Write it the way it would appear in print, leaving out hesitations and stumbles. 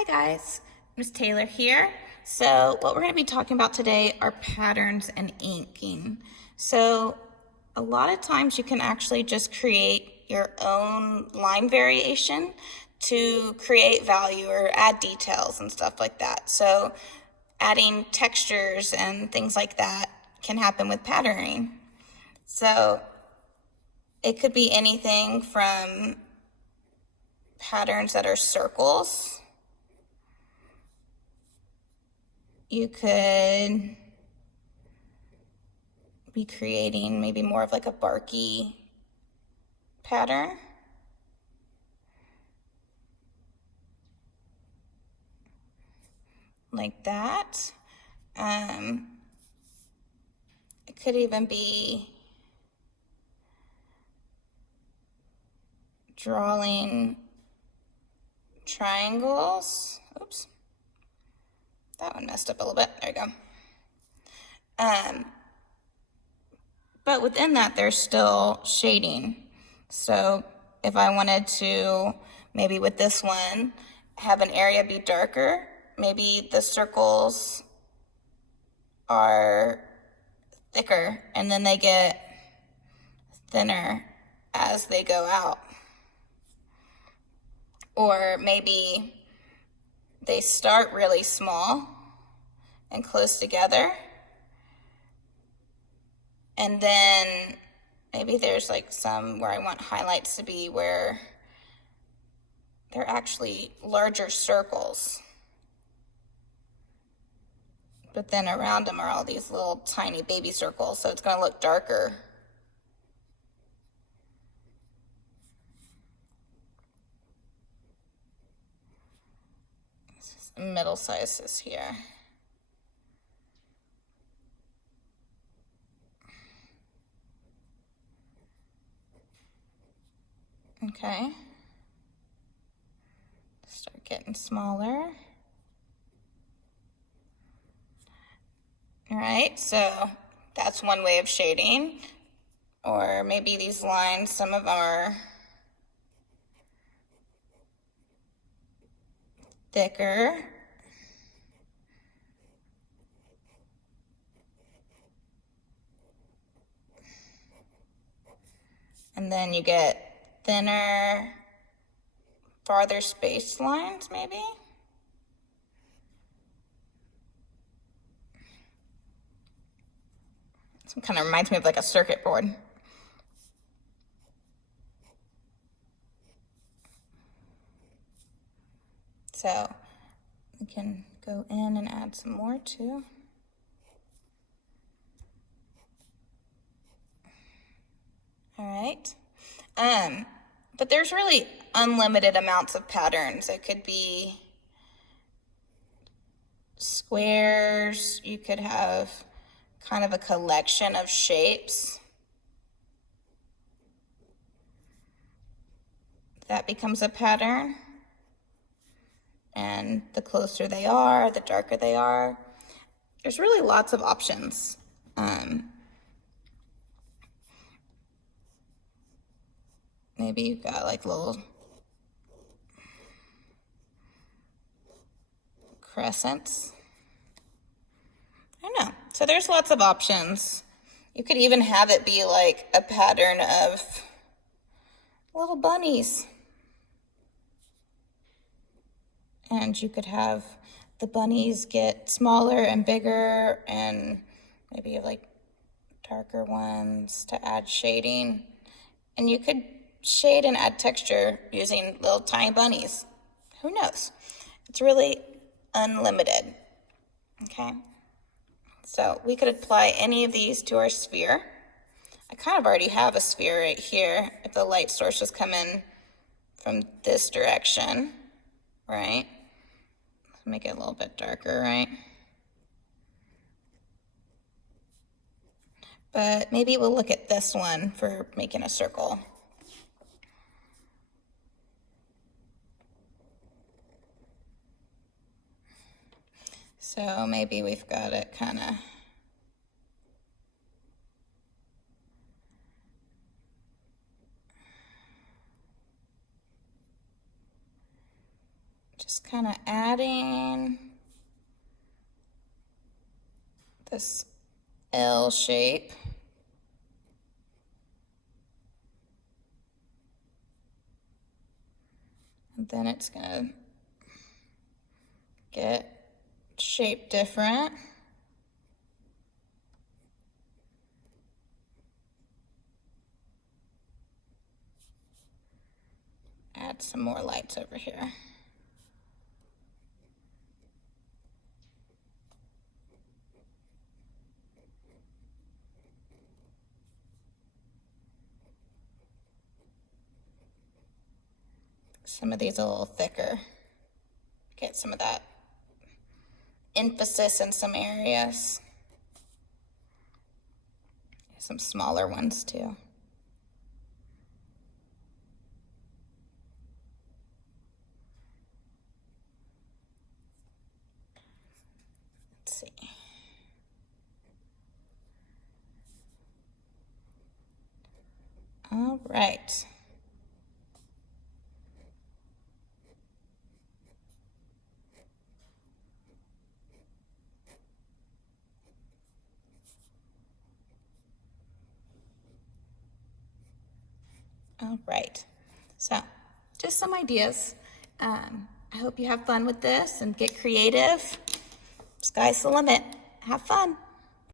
Hi guys, Miss Taylor here. So what we're going to be talking about today are patterns and inking. So a lot of times you can actually just create your own line variation to create value or add details and stuff like that. So adding textures and things like that can happen with patterning. So it could be anything from patterns that are circles. You could be creating maybe more of like a barky pattern. Like that. It could even be drawing triangles. Oops. That one messed up a little bit. There you go. But within that, there's still shading. So if I wanted to, maybe with this one, have an area be darker, maybe the circles are thicker and then they get thinner as they go out. Or maybe they start really small and close together, and then maybe there's like some where I want highlights to be where they're actually larger circles, but then around them are all these little tiny baby circles, so it's going to look darker. Middle sizes here. Okay. Start getting smaller. All right, so that's one way of shading. Or maybe these lines, some of them are thicker. And then you get thinner, farther spaced lines, maybe. This one kind of reminds me of like a circuit board. So we can go in and add some more too. All right. But there's really unlimited amounts of patterns. It could be squares. You could have kind of a collection of shapes. That becomes a pattern. And the closer they are, the darker they are. There's really lots of options. Maybe you've got like little crescents. I don't know. So there's lots of options. You could even have it be like a pattern of little bunnies. And you could have the bunnies get smaller and bigger, and maybe you have like darker ones to add shading. And you could shade and add texture using little tiny bunnies. Who knows? It's really unlimited. Okay? So we could apply any of these to our sphere. I kind of already have a sphere right here if the light source was coming from this direction, right? Let's make it a little bit darker, right? But maybe we'll look at this one for making a circle. So maybe we've got it kind of just kind kind of adding this L shape. And then it's gonna get shaped different. Add some more lights over here. Some of these a little thicker. Get some of that emphasis in some areas. Some smaller ones too. Let's see. All right. All right, so just some ideas. I hope you have fun with this and get creative. Sky's the limit. Have fun.